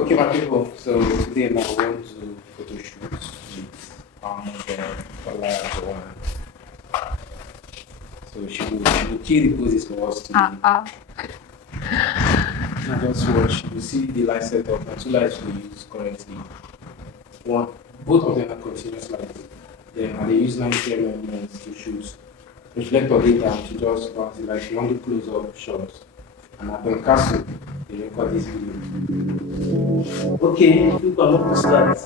Okay, my people. So today now I want to photo shoot with the one. So she will kill the poses for us today. Now just watch. You see the light setup. And two lights we use currently. One, both of them are continuous lights. Then and they use 90 lens to shoot. Reflector data to just bounce it like long close up shots. And at the castle, they record this video. Okay, people are not to start.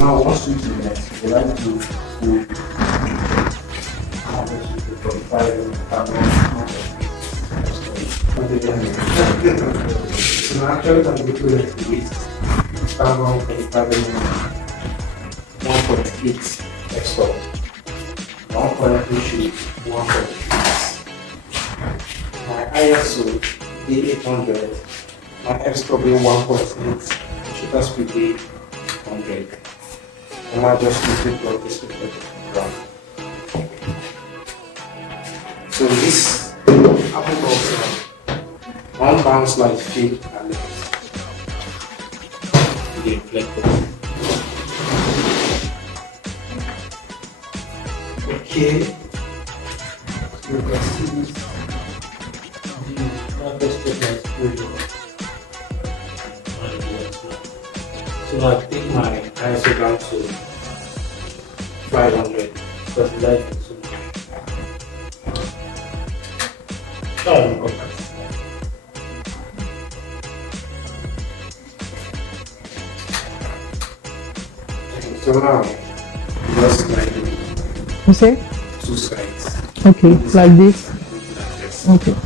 Now, once we do that, we like to do 45 So actually, I'm going to let the weight start on 45 1.8 extra. 1.2 shoot, 1.6. My ISO D800, my extra be 1.8, shooter speed be 100. I might just use it like this with the ground. So this apple box one bounce like feet and the reflector. Okay. You can see this. The best so I take my ISO down to 500 because the light is so much. Oh, okay. So now, just like You say? two sides. Okay, like this. Like this. Okay.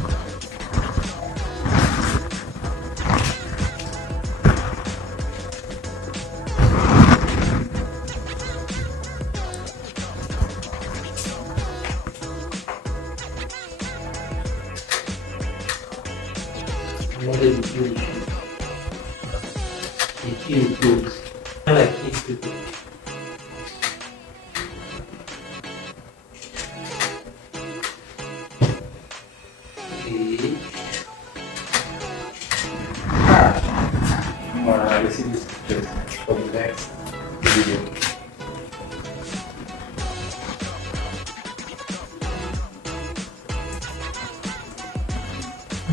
What is the key? The key is good. I like keys people. Okay. Alright, let's see this picture for the next video.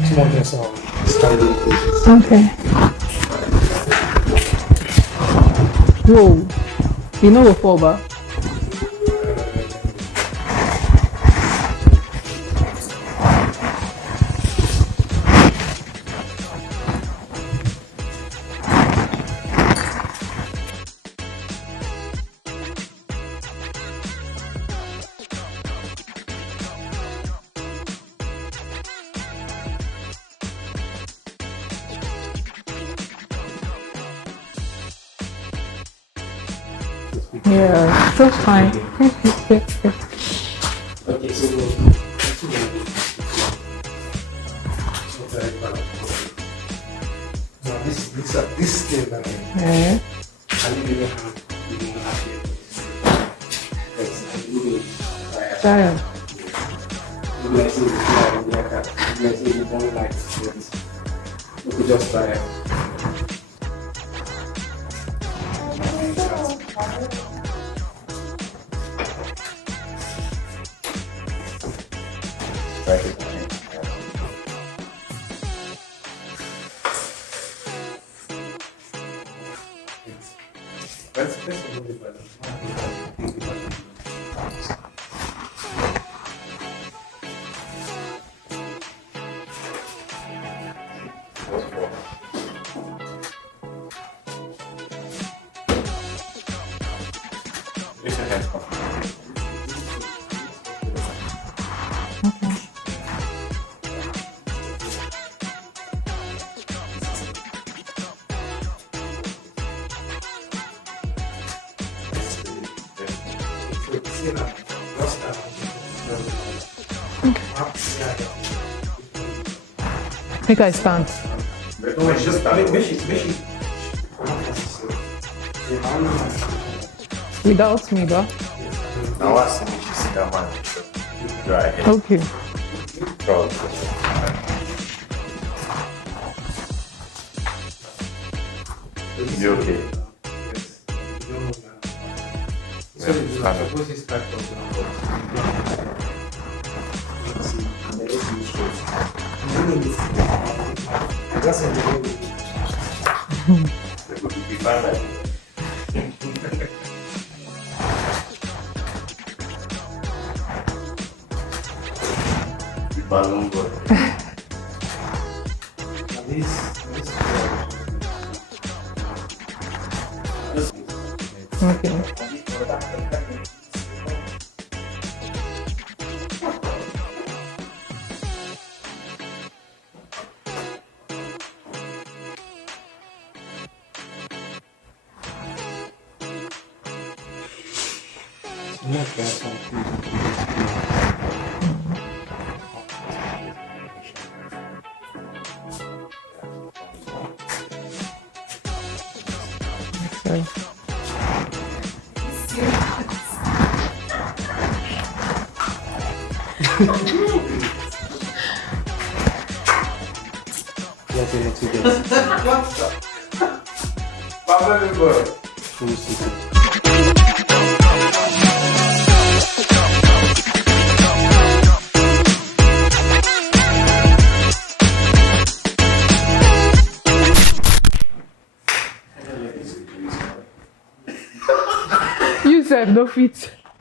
Small just standing poses. Okay. Whoa. You know what for, but yeah, that's fine. Okay, so now this thing that Yeah. I really have here. Yes, I really Child. maybe I see the fly in there, maybe I see the one light. Yes. We could just try it. Let's move it back. This is head off. Make I stand. Without me, but Now I see me, she see that man. Right. okay. Proud. You okay? So suppose this type of They could be fine like the balloon boy. Okay. Sorry. Balloon boy. You said no fit.